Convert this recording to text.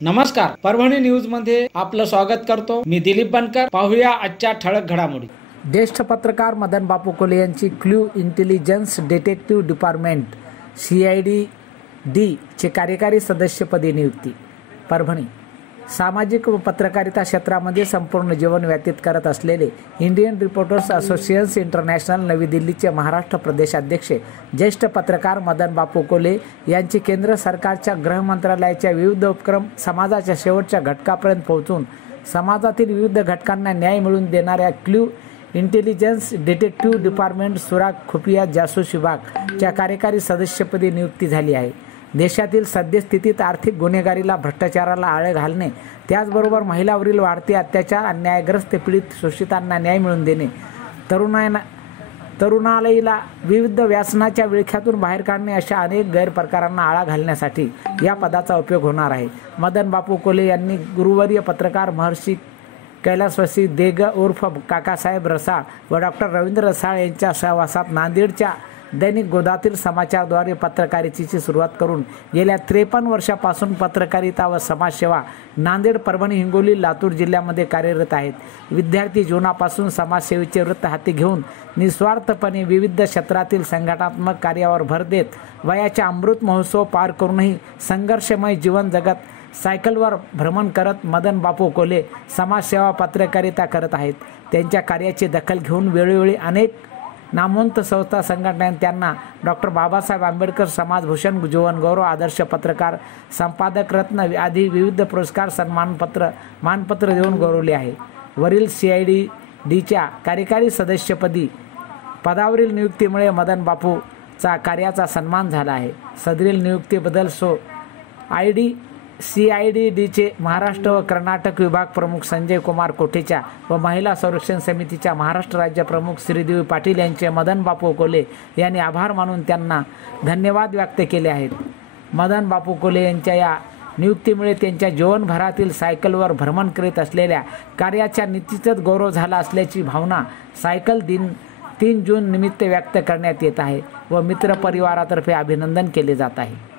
नमस्कार, परभणी न्यूज मध्ये आपलं स्वागत करतो। मी दिलीप बनकर। पाहूया आजच्या ठळक घडामोडी। ज्येष्ठ पत्रकार मदन बापू कोले यांची clue intelligence detective department CID चे कार्यकारी सदस्यपदी नियुक्ती। परभणी सामाजिक व पत्रकारिता क्षेत्रामध्ये संपूर्ण जीवन व्यतीत करत असलेले इंडियन रिपोर्टर्स असोसिएशन इंटरनॅशनल नवी दिल्लीचे महाराष्ट्र प्रदेशाध्यक्ष ज्येष्ठ पत्रकार मदन बापू कोले यांची केंद्र सरकारच्या गृह मंत्रालयाच्या विविध उपक्रम समाजाच्या शेवटच्या घटकापर्यंत पोहोचून समाजातील विविध घटकांना न्याय मिळवून देणाऱ्या क्ल्यू इंटेलिजन्स डिटेक्टिव्ह डिपार्टमेंट सुराग खुफिया जासूस विभागाच्या कार्यकारी सदस्यपदी नियुक्ती झाली आहे। देशातील सद्यस्थितीत आर्थिक गुन्हेगारीला, भ्रष्टाचाराला आळे घालणे, त्याचबरोबर महिलांवरील वाढते अत्याचार, अन्यायग्रस्त पीडित शोषितांना न्याय मिळवून देणे, तरुणाईला विविध व्यसनाच्या विळख्यातून बाहेर काढणे अशा अनेक गैरप्रकारांना आळा घालण्यासाठी या पदाचा उपयोग होणार आहे। मदन बापू कोले यांनी गुरुवर्य पत्रकार महर्षी कैलासवासी देग उर्फ काकासाहेब रसाळ व डॉक्टर रवींद्र रसाळ यांच्या सहवासात नांदेडच्या दैनिक गोदातील समाचारद्वारे पत्रकारितेची सुरुवात करून गेल्या 53 वर्षापासून पत्रकारिता व समाजसेवा नांदेड, परभणी, हिंगोली, लातूर जिल्ह्यामध्ये कार्यरत आहेत। विद्यार्थी जीवनापासून समाजसेवेचे वृत्त हाती घेऊन निस्वार्थपणे विविध क्षेत्रातील संघटनात्मक कार्यावर भर देत वयाच्या अमृत महोत्सव पार करूनही संघर्षमय जीवन जगत सायकलवर भ्रमण करत मदन बापू कोले समाजसेवा पत्रकारिता करत आहेत। त्यांच्या कार्याची दखल घेऊन वेळोवेळी अनेक नामवंत संस्था संघटनांनी त्यांना डॉक्टर बाबासाहेब आंबेडकर समाजभूषण, जीवनगौरव, आदर्श पत्रकार, संपादक रत्न आदी विविध पुरस्कार, मानपत्र देऊन गौरवले आहे। वरील CID कार्यकारी सदस्यपदी पदावरील नियुक्तीमुळे मदन बापूचा कार्याचा सन्मान झाला आहे। सदरील नियुक्तीबद्दल CID महाराष्ट्र व कर्नाटक विभाग प्रमुख संजय कुमार कोठेचा व महिला संरक्षण समितीच्या महाराष्ट्र राज्य प्रमुख श्रीदेवी पाटील यांचे मदन बापू कोले यांनी आभार मानून त्यांना धन्यवाद व्यक्त केले आहेत। मदन बापू कोले यांच्या या नियुक्तीमुळे त्यांच्या जीवनभरातील सायकलवर भ्रमण करीत असलेल्या कार्याचा निश्चितच गौरव झाला असल्याची भावना सायकल दिन 3 जून निमित्त व्यक्त करण्यात येत आहे व मित्र परिवारातर्फे अभिनंदन केले जात आहे।